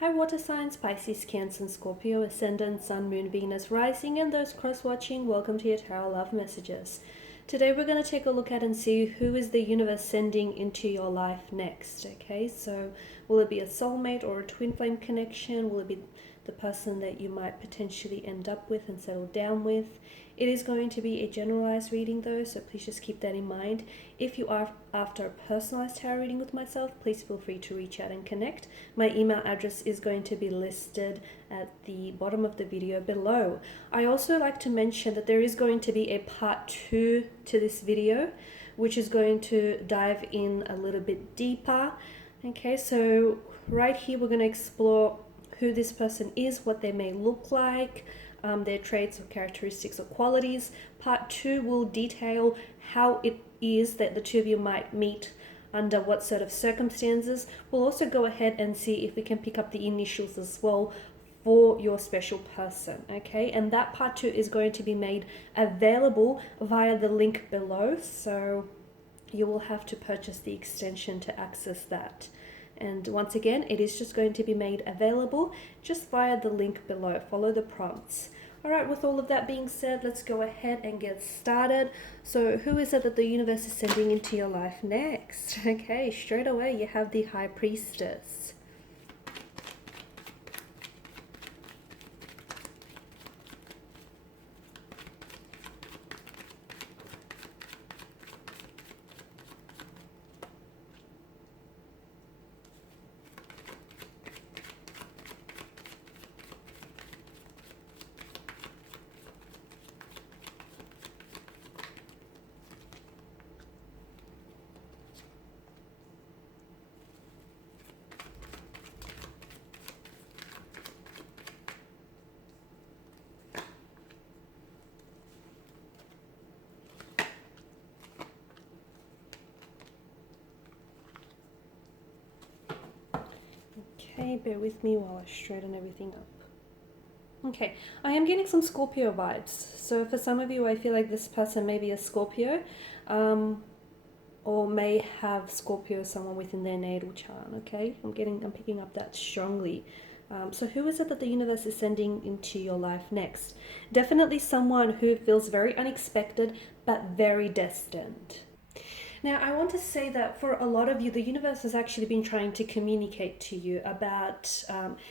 Hi water signs, Pisces, Cancer and Scorpio, Ascendant, Sun, Moon, Venus, Rising, and those cross-watching, welcome to your Tarot Love Messages. Today we're going to take a look at and see who is the universe sending into your life next, okay? So will it be a soulmate or a twin flame connection? Will it be the person that you might potentially end up with and settle down with? It is going to be a generalized reading though, so please just keep that in mind. If you are after a personalized tarot reading with myself, please feel free to reach out and connect. My email address is going to be listed at the bottom of the video below. I also like to mention that there is going to be a part 2 to this video, which is going to dive in a little bit deeper. Okay, so right here we're going to explore who this person is, what they may look like, their traits or characteristics or qualities. Part 2 will detail how it is that the two of you might meet, under what sort of circumstances. We'll also go ahead and see if we can pick up the initials as well for your special person, okay? And that part 2 is going to be made available via the link below, so you will have to purchase the extension to access that. And once again, it is just going to be made available just via the link below. Follow the prompts. All right, with all of that being said, let's go ahead and get started. So who is it that the universe is sending into your life next? Okay, straight away you have the High Priestess. Okay, bear with me while I straighten everything up. Okay, I am getting some Scorpio vibes. So for some of you, I feel like this person may be a Scorpio, or may have Scorpio, someone within their natal chart. Okay, I'm picking up that strongly. So who is it that the universe is sending into your life next? Definitely someone who feels very unexpected, but very destined. Now, I want to say that for a lot of you, the universe has actually been trying to communicate to you about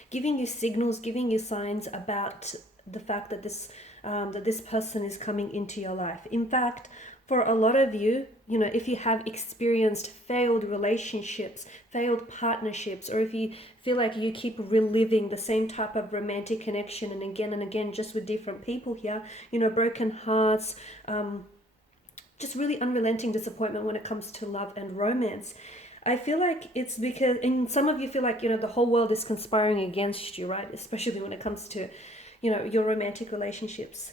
giving you signals, giving you signs about the fact that this person is coming into your life. In fact, for a lot of you, if you have experienced failed relationships, failed partnerships, or if you feel like you keep reliving the same type of romantic connection and again, just with different people here, broken hearts, just really unrelenting disappointment when it comes to love and romance. I feel like it's because, and some of you feel like, the whole world is conspiring against you, right? Especially when it comes to, your romantic relationships.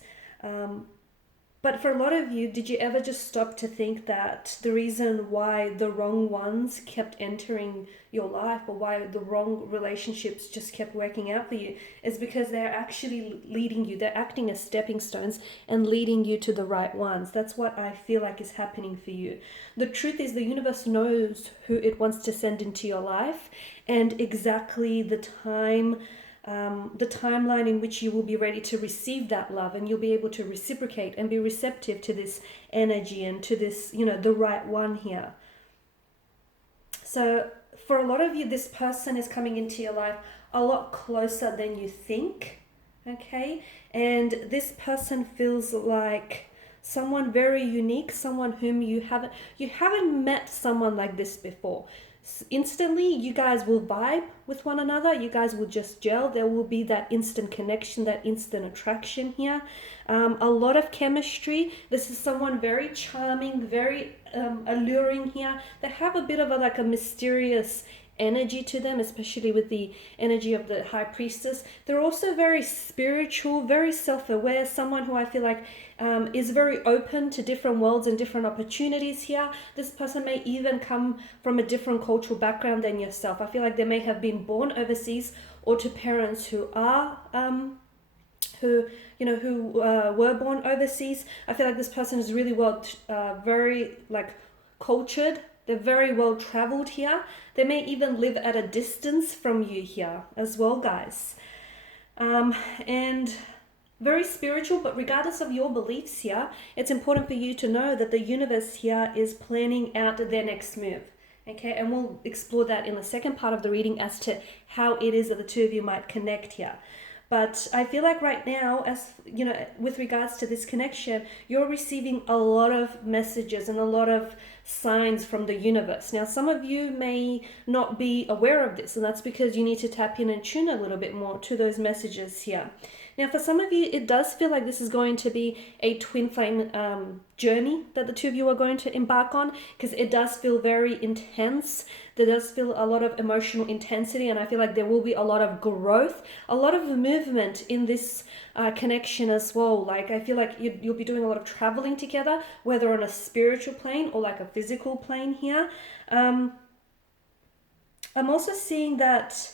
But for a lot of you, did you ever just stop to think that the reason why the wrong ones kept entering your life, or why the wrong relationships just kept working out for you, is because they're actually leading you, they're acting as stepping stones and leading you to the right ones. That's what I feel like is happening for you. The truth is, the universe knows who it wants to send into your life, and exactly the timeline in which you will be ready to receive that love, and you'll be able to reciprocate and be receptive to this energy and to this, the right one here. So for a lot of you, this person is coming into your life a lot closer than you think, okay? And this person feels like someone very unique, someone whom you haven't met someone like this before. Instantly, you guys will vibe with one another. You guys will just gel. There will be that instant connection, that instant attraction here. A lot of chemistry. This is someone very charming, very alluring here. They have a bit of a mysterious energy to them, especially with the energy of the High Priestess. They're also very spiritual, very self-aware, someone who I feel like is very open to different worlds and different opportunities here. This person may even come from a different cultural background than yourself. I feel like they may have been born overseas, or to parents who are who were born overseas. I feel like this person is really very cultured, They're very well traveled here. They may even live at a distance from you here as well, guys. And very spiritual, but regardless of your beliefs here, it's important for you to know that the universe here is planning out their next move. Okay, and we'll explore that in the second part of the reading as to how it is that the two of you might connect here. But I feel like right now, as you know, with regards to this connection, you're receiving a lot of messages and a lot of signs from the universe. Now, some of you may not be aware of this, and that's because you need to tap in and tune a little bit more to those messages here. Now, for some of you, it does feel like this is going to be a twin flame journey that the two of you are going to embark on, because it does feel very intense. There does feel a lot of emotional intensity, and I feel like there will be a lot of growth, a lot of movement in this connection as well. Like, I feel like you'll be doing a lot of traveling together, whether on a spiritual plane or like a physical plane here. I'm also seeing that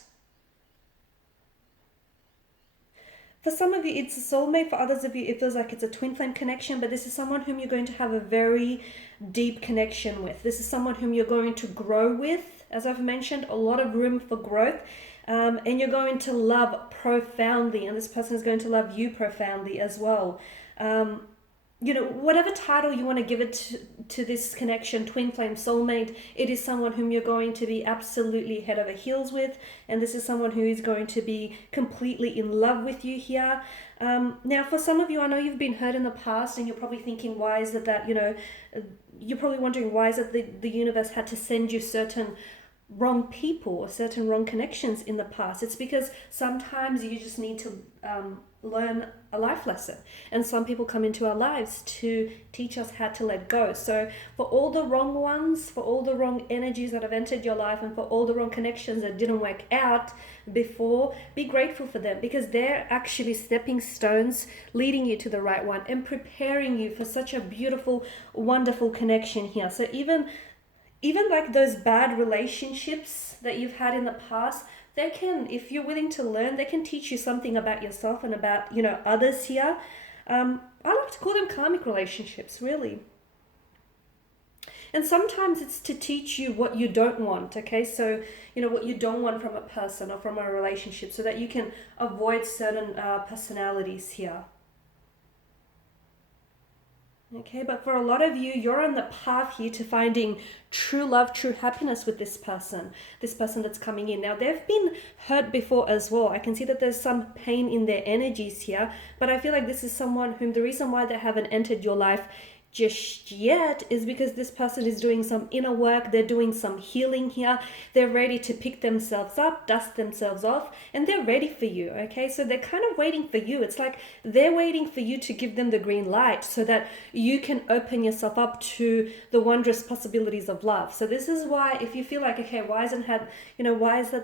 for some of you, it's a soulmate. For others of you, it feels like it's a twin flame connection, but this is someone whom you're going to have a very deep connection with. This is someone whom you're going to grow with. As I've mentioned, a lot of room for growth. And you're going to love profoundly, and this person is going to love you profoundly as well. You know, whatever title you want to give it to this connection, twin flame, soulmate, it is someone whom you're going to be absolutely head over heels with, and this is someone who is going to be completely in love with you here. Now, for some of you, I know you've been hurt in the past, and you're probably thinking, why is it that, you know, you're probably wondering why is it the universe had to send you certain wrong people or certain wrong connections in the past. It's because sometimes you just need to learn a life lesson, and some people come into our lives to teach us how to let go. So for all the wrong ones, for all the wrong energies that have entered your life, and for all the wrong connections that didn't work out before, be grateful for them, because they're actually stepping stones leading you to the right one and preparing you for such a beautiful, wonderful connection here. So even like those bad relationships that you've had in the past, they can, if you're willing to learn, they can teach you something about yourself and about, you know, others here. I like to call them karmic relationships, really. And sometimes it's to teach you what you don't want, okay? So, you know, what you don't want from a person or from a relationship, so that you can avoid certain personalities here. Okay, but for a lot of you, you're on the path here to finding true love, true happiness with this person that's coming in. Now, they've been hurt before as well. I can see that there's some pain in their energies here, but I feel like this is someone whom the reason why they haven't entered your life just yet is because this person is doing some inner work. They're doing some healing here. They're ready to pick themselves up, dust themselves off, and they're ready for you. Okay, so they're kind of waiting for you. It's like they're waiting for you to give them the green light so that you can open yourself up to the wondrous possibilities of love. So this is why, if you feel like, okay, why is it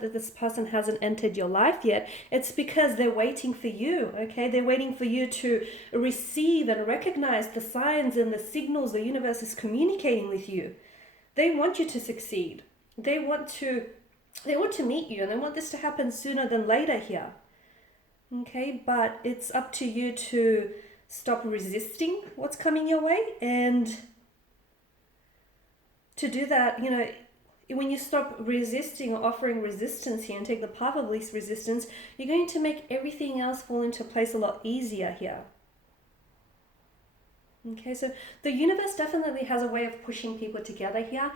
that this person hasn't entered your life yet? It's because they're waiting for you. Okay, they're waiting for you to receive and recognize the signs and the signals the universe is communicating with you. They want you to succeed. They want to meet you, and they want this to happen sooner than later here. Okay, but it's up to you to stop resisting what's coming your way, and to do that, you know, when you stop resisting or offering resistance here and take the path of least resistance, you're going to make everything else fall into place a lot easier here. Okay, so the universe definitely has a way of pushing people together here.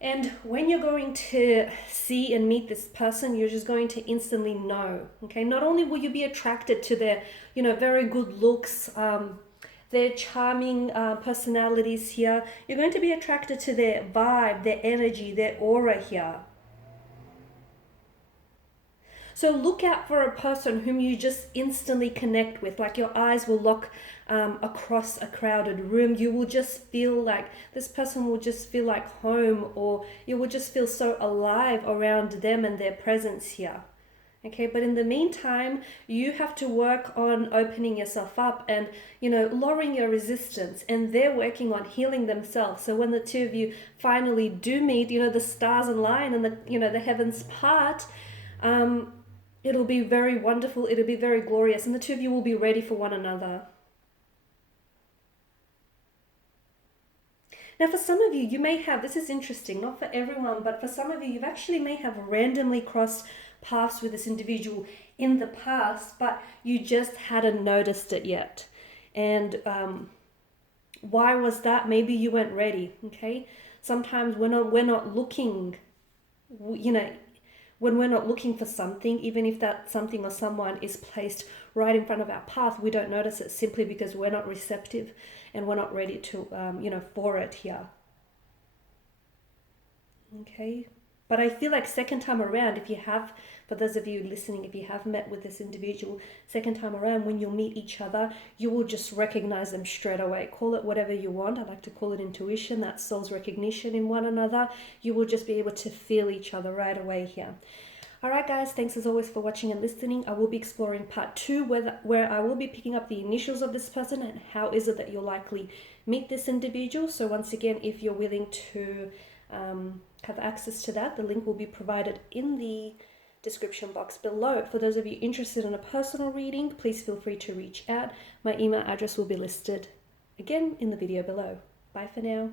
And when you're going to see and meet this person, you're just going to instantly know. Okay, not only will you be attracted to their, you know, very good looks, their charming personalities here, you're going to be attracted to their vibe, their energy, their aura here. So look out for a person whom you just instantly connect with, like your eyes will lock across a crowded room. You will just feel like this person will just feel like home, or you will just feel so alive around them and their presence here. Okay, but in the meantime, you have to work on opening yourself up and, you know, lowering your resistance, and they're working on healing themselves. So when the two of you finally do meet, you know, the stars align and the heavens part, it'll be very wonderful, it'll be very glorious, and the two of you will be ready for one another. Now, for some of you, you may have, this is interesting, not for everyone, but for some of you, you've actually may have randomly crossed paths with this individual in the past, but you just hadn't noticed it yet. And why was that? Maybe you weren't ready, okay? Sometimes we're not looking, you know, when we're not looking for something, even if that something or someone is placed right in front of our path, we don't notice it simply because we're not receptive and we're not ready to, for it here. Okay. But I feel like second time around, if you have, for those of you listening, if you have met with this individual, second time around, when you'll meet each other, you will just recognize them straight away. Call it whatever you want. I like to call it intuition, that soul's recognition in one another. You will just be able to feel each other right away here. All right, guys, thanks as always for watching and listening. I will be exploring part 2 where I will be picking up the initials of this person and how is it that you'll likely meet this individual. So once again, if you're willing to have access to that, the link will be provided in the description box below. For those of you interested in a personal reading, please feel free to reach out. My email address will be listed again in the video below. Bye for now.